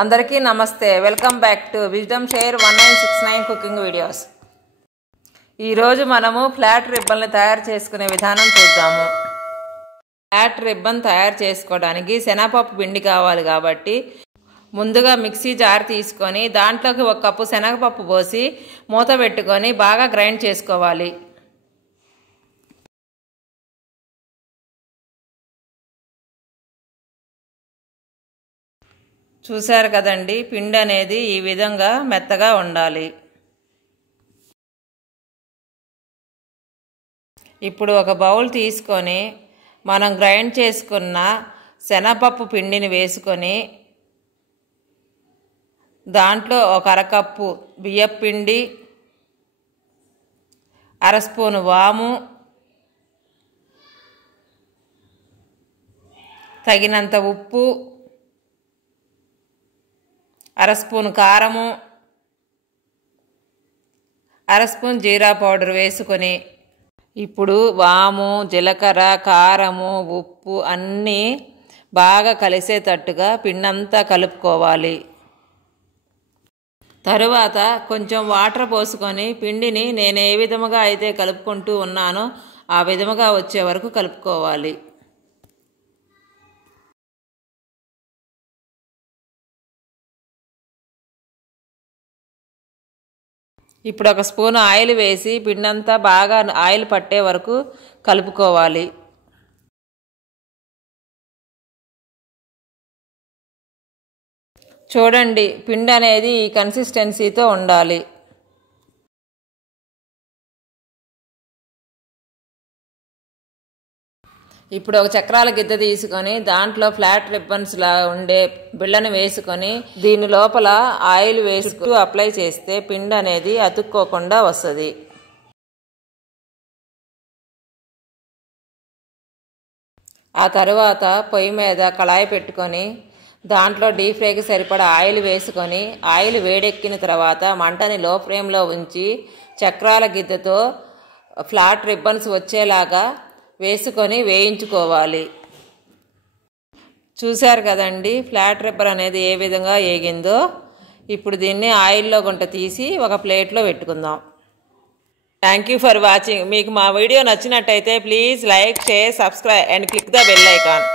అందరికీ నమస్తే. Welcome back to wisdom share 1969 cooking videos. ఈరోజు మనము ఫ్లాట్ రిబ్బన్లు తయారు చేసుకునే విధానం చూద్దాము. ఫ్లాట్ రిబ్బన్ తయారు చేసుకోవడానికి శనగపప్పు పిండి కావాలి కాబట్టి ముందుగా మిక్సీ జార్ తీసుకొని దాంట్లోకి 1 కప్పు శనగపప్పు పోసి మూత పెట్టుకొని బాగా గ్రైండ్ చేసుకోవాలి. చూశారు కదండి, పిండి అనేది ఈ విధంగా మెత్తగా ఉండాలి. ఇప్పుడు ఒక బౌల్ తీసుకొని మనం గ్రైండ్ చేసుకున్న శనగపప్పు పిండిని వేసుకొని దాంట్లో 1 అరకప్పు బియ్యపు పిండి, 1 స్పూను వాము, తగినంత ఉప్పు, 1 స్పూను కారము, 1 స్పూన్ జీరా పౌడర్ వేసుకొని ఇప్పుడు వాము, జీలకర్ర, కారము, ఉప్పు అన్నీ బాగా కలిసేటట్టుగా పిండంతా కలుపుకోవాలి. తరువాత కొంచెం వాటర్ పోసుకొని పిండిని నేను ఏ విధముగా అయితే కలుపుకుంటూ ఉన్నానో ఆ విధముగా వచ్చే వరకు కలుపుకోవాలి. ఇప్పుడు 1 స్పూన్ ఆయిల్ వేసి పిండంతా బాగా ఆయిల్ పట్టే వరకు కలుపుకోవాలి. చూడండి, పిండి అనేది ఈ కన్సిస్టెన్సీతో ఉండాలి. ఇప్పుడు ఒక చక్రాల గిద్ద తీసుకొని దాంట్లో ఫ్లాట్ రిబ్బన్స్ లా ఉండే బిళ్ళను వేసుకొని దీని లోపల ఆయిల్ వేసుకుంటూ అప్లై చేస్తే పిండి అనేది అతుక్కోకుండా వస్తుంది. ఆ తర్వాత పొయ్యి మీద కళాయి పెట్టుకొని దాంట్లో డీప్ ఫ్రైకి సరిపడా ఆయిల్ వేసుకొని ఆయిల్ వేడెక్కిన తర్వాత మంటని లో ఫ్లేమ్లో ఉంచి చక్రాల గిద్దతో ఫ్లాట్ రిబ్బన్స్ వచ్చేలాగా వేసుకొని వేయించుకోవాలి. చూశారు కదండి, ఫ్లాట్ రిబ్బన్ అనేది ఏ విధంగా ఏగిందో. ఇప్పుడు దీన్ని ఆయిల్లో గుంట తీసి ఒక ప్లేట్లో పెట్టుకుందాం. Thank you for watching. మీకు మా వీడియో నచ్చినట్టయితే please like, share, subscribe and click the bell icon.